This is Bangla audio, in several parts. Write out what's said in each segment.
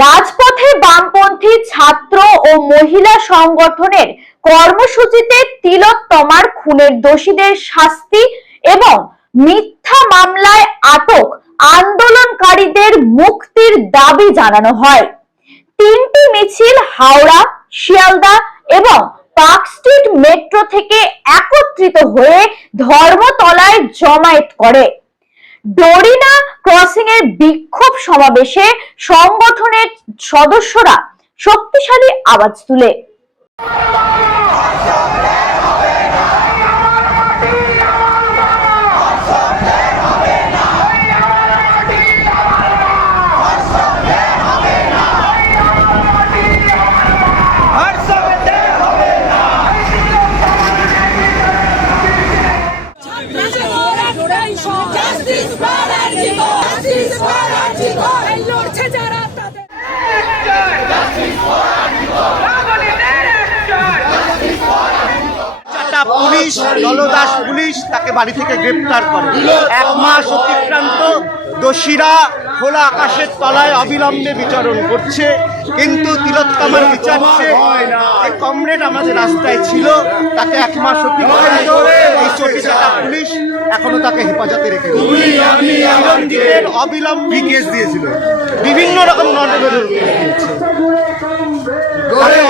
রাজপথে বামপন্থী ছাত্র ও মহিলা সংগঠনের কর্মসূচিতে তিলোত্তমার খুনের দোষীদের শাস্তি এবং মিথ্যা মামলায় আটক আন্দোলনকারীদের মুক্তির দাবি জানানো হয়। তিনটি মিছিল হাওড়া, শিয়ালদা এবং পার্ক স্ট্রিট মেট্রো থেকে একত্রিত হয়ে ধর্মতলায় জমায়েত করে। ডোরিনা ক্রসিং এর বিক্ষোভ সমাবেশে সংগঠনের সদস্যরা শক্তিশালী আওয়াজ তুলে। চারটা পুলিশ দলদাস পুলিশ তাকে বাড়ি থেকে গ্রেপ্তার করে। এক মাস অতিক্রান্ত দোষীরা খোলা আকাশের তলায় অবিলম্বে বিচরণ করছে, কিন্তু তিলোত্তমার বিচার যে কমরেড আমাদের রাস্তায় ছিল, তাকে এক মাস অতিক্রান্ত এই চটি চাটা পুলিশ এখনও তাকে হেফাজতে রেখে অবিলম্বে কেস দিয়েছিল। বিভিন্ন রকম নটবেদন দিয়েছে।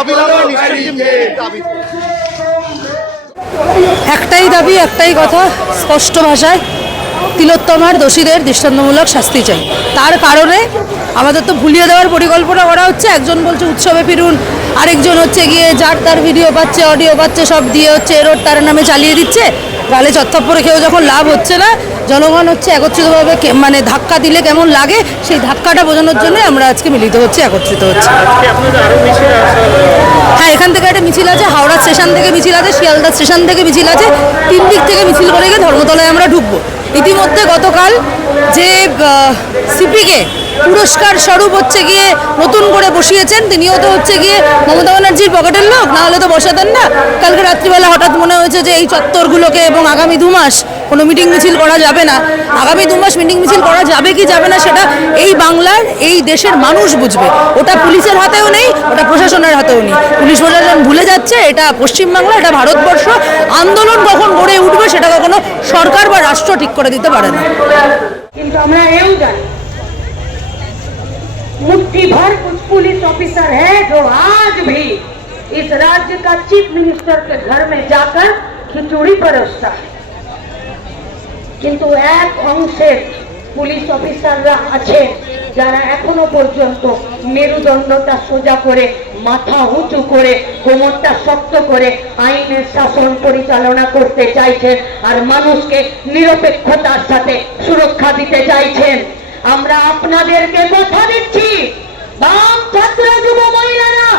অবিলম্বে নিশ্চয়ই দাবি একটাই দাবি, একটাই কথা, স্পষ্ট ভাষায়, তিলোত্তমার দোষীদের দৃষ্টান্তমূলক শাস্তি চাই। তার কারণে আমাদের তো ভুলিয়ে দেওয়ার পরিকল্পনা করা হচ্ছে। একজন বলছে, উৎসবে ফিরুন। আরেকজন হচ্ছে গিয়ে, যার তার ভিডিও পাচ্ছে অডিও পাচ্ছে, সব দিয়ে হচ্ছে এরোর তার নামে চালিয়ে দিচ্ছে। গালে চত্থপ্পরে খেয়েও যখন লাভ হচ্ছে না, জনগণ হচ্ছে একত্রিতভাবে মানে ধাক্কা দিলে কেমন লাগে, সেই ধাক্কাটা বোঝানোর জন্য আমরা আজকে মিলিত হচ্ছে, একত্রিত হচ্ছে। হ্যাঁ এখান থেকে একটা মিছিল আছে, হাওড়া স্টেশন থেকে মিছিল আছে, শিয়ালদা স্টেশন থেকে মিছিল আছে, তিন দিক থেকে মিছিল করে গিয়ে ধর্মতলায় আমরা ঢুকবো। ইতিমধ্যে গতকাল যে সিপিকে পুরস্কার স্বরূপ হচ্ছে গিয়ে নতুন করে বসিয়েছেন। তিনিও তো হচ্ছে গিয়ে মমতা ব্যানার্জির পকেটের লোক না হলে তো বসাতেন না। কালকে রাত্রিবেলা হঠাৎ মনে হয়েছে যে এই চত্বরগুলোকে এবং আগামী দু মাস কোনো মিটিং মিছিল করা যাবে না। আগামী দু মাস মিটিং মিছিল করা যাবে কি যাবে না সেটা এই বাংলার, এই দেশের মানুষ বুঝবে। ওটা পুলিশের হাতেও নেই, ওটা প্রশাসনের হাতেও নেই। পুলিশ প্রশাসন ভুলে যাচ্ছে, এটা পশ্চিমবাংলা, এটা ভারতবর্ষ। আন্দোলন কখন গড়ে উঠবে সেটা কখনো সরকার বা রাষ্ট্র ঠিক করে দিতে পারে না। কিন্তু আমরা এও জানি मुट्ठी भर कुछ पुलिस ऑफिसर है जो आज भी इस राज्य का चीफ मिनिस्टर के घर में जाकर खिचड़ी परोसता है কিন্তু এক অংশের পুলিশ অফিসাররা আছে যারা এখনো পর্যন্ত মেরুদণ্ডটা সোজা করে মাথা উঁচু করে কোমরটা শক্ত করে আইনের শাসন পরিচালনা করতে চাইছেন আর মানুষকে নিরপেক্ষতার সাথে সুরক্ষা দিতে চাইছেন আমরা আপনাদেরকে কথা দিচ্ছি। বাম ছাত্র যুব মহিলারা,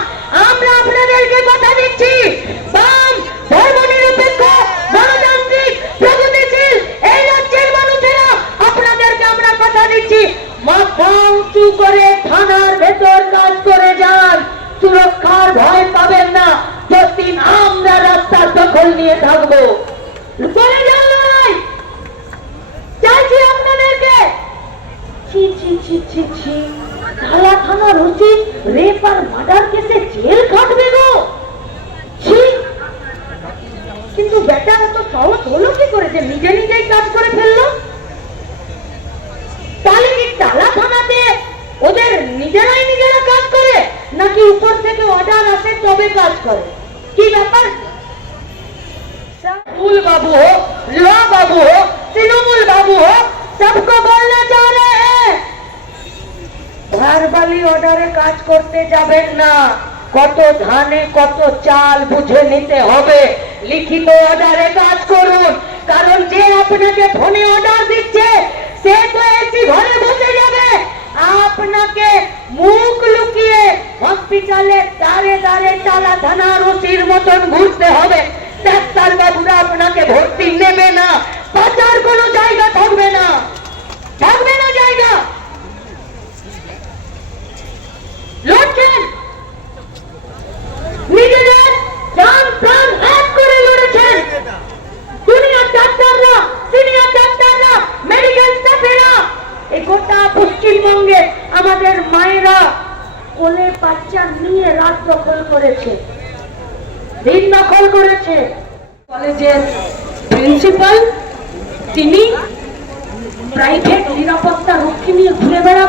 আমরা আপনাদেরকে কথা দিচ্ছি। বাম ধর্মনিরপেক্ষ, গণতান্ত্রিক, প্রগতিশীল এই রাজ্যের মানুষেরা, আপনাদেরকে আমরা কথা দিচ্ছি। মাথা উঁচু করে থানার ভেতর কাজ করে যান। সুরক্ষার ভয় পাবেন না। যতদিন আমরা রাস্তার দখল নিয়ে থাকব। করে যান লড়াই। চাইছি আপনাদেরকে ছি ছি ছি ছি ছি ঢালা থানার ওসি রেপ আর মার্ডার কেসে জেল খাটবে গো ছি কিন্তু বেটা এত সহজ হলো কি করে যে নিজে নিজেই কাজ করে ফেললো তাহলে কি টালা থানাতে ওদের নিজেরাই নিজেরা কাজ করে নাকি উপর থেকে অর্ডার আসে তবে কাজ করে কি ব্যাপার फूल बाबू हो ला बाबू हो तृणमूल बाबू हो सबको बोलना चाह रहे हैं ভারবালি অর্ডারে কাজ করতে যাবেন না। কত ধানে কত চাল বুঝে নিতে হবে। লিখিত অর্ডারে কাজ করুন। কারণ যে আপনাকে ফোনে অর্ডার দিচ্ছে, সে তো এসি ঘরে বসে যাবে। আপনাকে মুখ লুকিয়ে হসপিটালে দাঁড়ে দাঁড়ে চালা থানার ওসির মতন ঘুরতে হবে। কোলে বাচ্চা নিয়ে রাত দখল করেছে। দিন দখল করেছে। কলেজের প্রিন্সিপাল, তিনি প্রাইভেট নিরাপত্তা রক্ষী নিয়ে ঘুরে বেড়া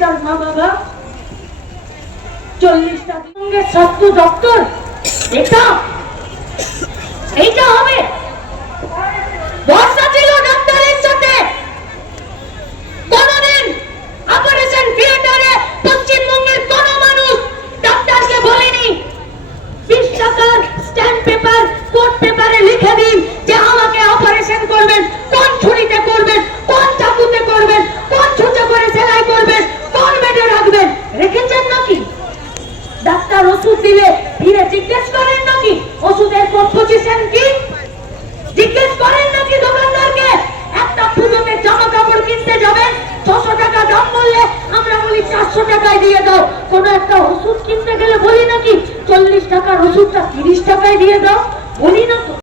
চাস না বাবা। চল্লিশটা সঙ্গে ছাত্র দপ্তর এটা এইটা হবে। বর্ষাতে টাকায় দিয়ে দাও। কোনো একটা ওষুধ কিনতে গেলে বলি নাকি? চল্লিশ টাকার ওষুধটা তিরিশ টাকায় দিয়ে দাও। বলি না তো।